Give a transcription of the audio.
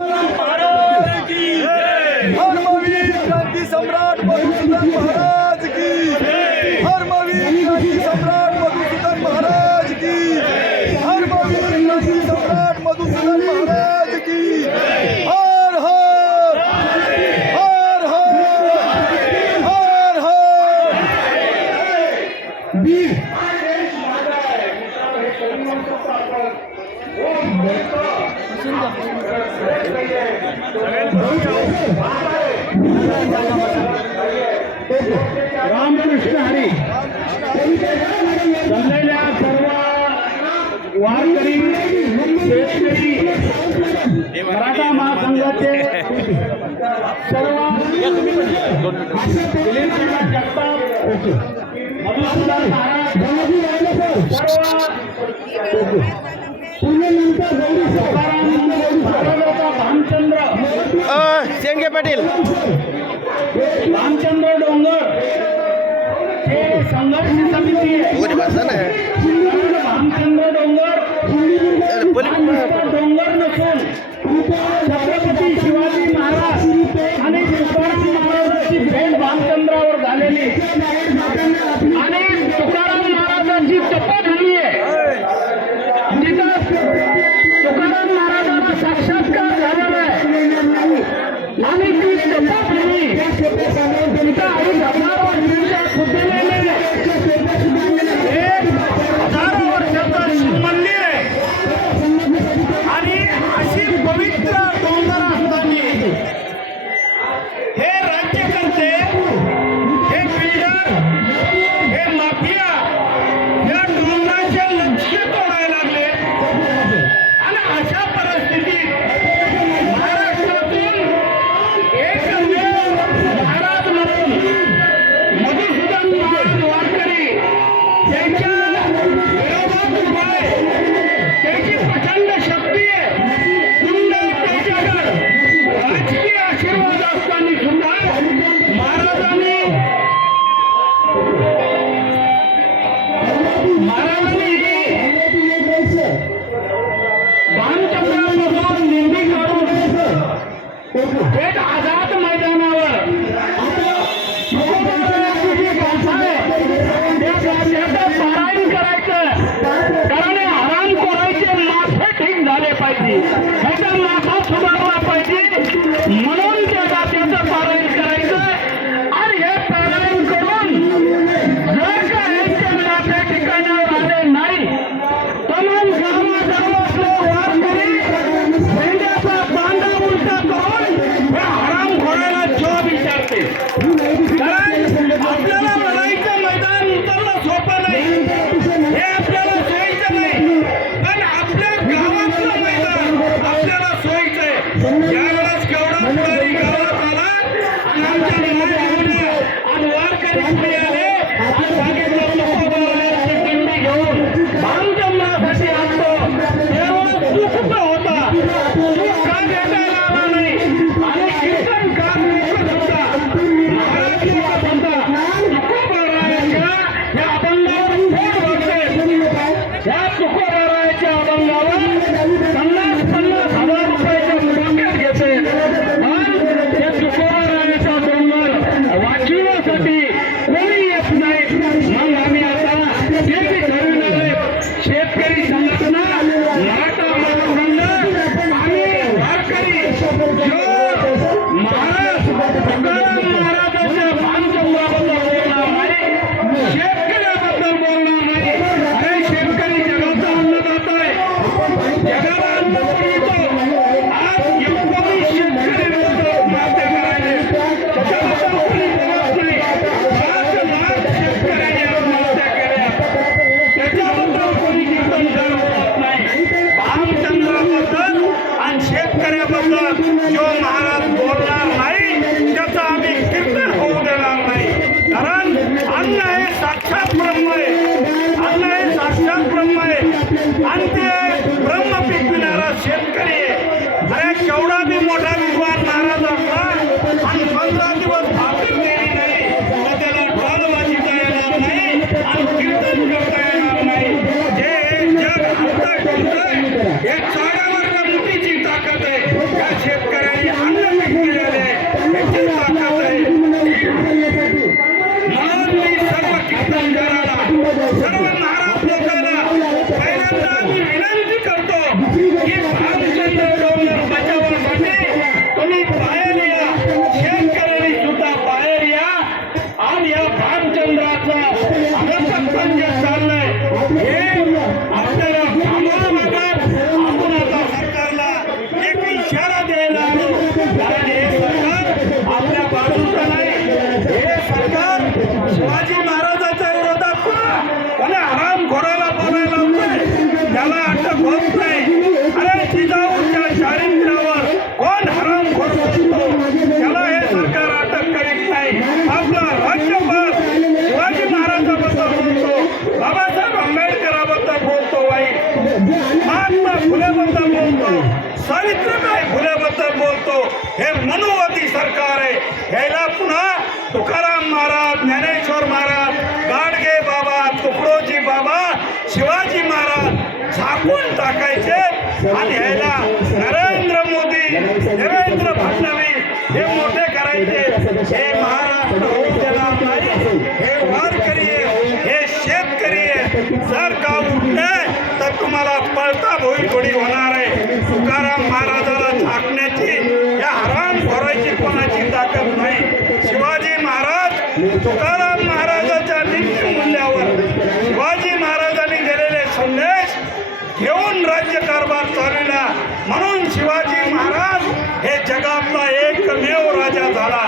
महाराज की धर्मवीर क्रांति सम्राट मधुसूदन महाराज की धर्मवीर क्रांति सम्राट मधुसूदन महाराज की धर्मवीर क्रांति सम्राट मधुसूदन महाराज की हर हर हर हर हर हर वीर रामकृष्ण हरी जमलेल्या सर्व वारकरी शेतकरी मराठा महासंघाचे सर्व दिलीपदादा जगताप मधुसूदन महाराज रामचंद्र शेंगे पाटील रामचंद्र डोंगर हे संघर्ष समिती आहे. रामचंद्र डोंगर डोंगर नसून छत्रपती शिवाजी महाराज आणि तुकाराम महाराजांची भेट भामचंद्रावर झालेली आणि तुकाराम महाराजांची शपथभूमी आहे. तिथं तुकाराम महाराजांचा साक्षात्कार झालेला आहे आणि ती शपथभूमी तिथं आणि हजारो वर्षांच्या खुद्दलेले एक हजारो वर्षाचं शिवमंदिर आहे आणि अशी पवित्र डोंगर असताना हे राज्यकर्ते हे बिल्डर हे माफिया या डोंगराचे लक्ष तोडायला लागले आणि अशा परिस्थितीत महाराष्ट्रातून एकमेव महाराज म्हणून मधुसूदन महाराज वारकरी त्यांच्या विरोधात उभा आहे. त्याची प्रचंड शक्ती आहे. कुंड त्याच्याकडे राजकीय आशीर्वाद असताना सुद्धा महाराजांनी भामचंद्रापासून निंदी काढून थेट आझाद मैदानावर पारायण करायचं. कारण हराम करायचे माथे ठीक झाले पाहिजे, त्याचा माथा सुधारला पाहिजे म्हणून त्या जात्याचं पारायण करायचं. आणि हे पारायण करून जर का यांच्या माथे ठिकाणावर आले नाही तमाम गावागावातले वारकरी मेंढ्याचा बांधा उलटा करून हे हराम खोराला जॉब विचारते. कारण आपल्याला लढाईचं मैदान उतरणं सोपं नाही, हे आपल्याला सोयीचं नाही, पण आपल्या गावातलं मैदान आपल्याला सोयीचं आहे. यावेळेस केवढा पुढारी गावात आला आणि आमच्या घेऊन आणि वारकरी पुढे आले आणि सांगितलं तुकोबारायांची दिंडी घेऊन भामचंद्रासाठी आणतो. त्यावेळेस दुःख होता, दुःख का भेटायला आला नाही आणि कीर्तन का दुःख होता. महाराज लोक म्हणतात तुकोबारायांच्या या अभंगावर फोड भरते. या तुकोबारायांच्या अभंगावर 50,000 रुपयाच्या मुलाखत घेते. पण त्या तुकोबारायांचा डोंगर वाचविण्यासाठी कोणी येत नाही. मग आम्ही आता जे ठरविलेले शेतकरी संघटना मराठा महासंघ आणि वारकरी जो महाराज तुकाराम महाराजांच्या भामचंद्राबद्दल बोलणार नाही, शेतकऱ्याबद्दल बोलणार नाही. अरे शेतकरी जगाचा अन्नदाता आहे, जगाला अन्न पुरवतो. आज 19 शेतकरी लोक आत्महत्या करायले, त्याच्याबद्दल कोणी बोलत नाही. 5 लाख शेतकऱ्यांनी आत्महत्या केल्या, त्याच्याबद्दल कोणी कीर्तन बोलत नाही. भामचंद्राबद्दल आणि शेतकऱ्याबद्दल जो महाराज बोलणार नाही त्याचं आम्ही कीर्तन होऊ देणार नाही. कारण अन्न हे साक्षात ब्रह्म आहे, अन्न हे साक्षात ब्रह्म आहे आणि ते ब्रह्म पिकविणारा शेतकरी आहे. अरे केवढा बी मोठा विद्वान नाराज असला आणि 15 दिवस भाकरी दिली नाही तर त्याला ढोल वाजवता येणार नाही आणि कीर्तन करता येणार नाही. हे जग आता हे चाड्यावर मुठीची ताकद आहे. कारण हे सरकार आपल्या बाजूचं नाही. हे सरकार शिवाजी महाराजांच्या विरोधात कोणी हरामखोराला बोलायला लावतोय त्याला अटक होत नाही. अरे जिजाऊच्या चारित्र्यावर कोण हरामखोर बोलतो त्याला हे सरकार अटक करीत नाही. आपला राज्यपाल शिवाजी महाराजांबद्दल बोलतो, बाबासाहेब आंबेडकरांबद्दल बोलतो वाईट, महात्मा फुलेबद्दल बोलतो, सावित्रीबाई फुलेबद्दल बोलतो. हे मनुवादी सरकार आहे. याला पुन्हा तुकाराम महाराज, ज्ञानेश्वर महाराज, गाडगे बाबा, तुकडोजी बाबा, शिवाजी महाराज झाकून टाकायचे आणि ह्याला नरेंद्र मोदी, देवेंद्र फडणवीस हे मोठे करायचे. हे महाराष्ट्र होऊ देणार नाही. हे वारकरी आहे, हे शेतकरी आहे. जर का उठले तर तुम्हाला पळता भोई थोडी होणार आहे. तुकाराम महाराजाला झाकण्याची या हराम खोरायची कोणाची ताकद नाही. शिवाजी महाराज तुकाराम महाराजांच्या नीती मूल्यावर शिवाजी महाराजांनी दिलेले संदेश घेऊन राज्यकारभार चालविला. म्हणून शिवाजी महाराज हे जगातला एकमेव राजा झाला.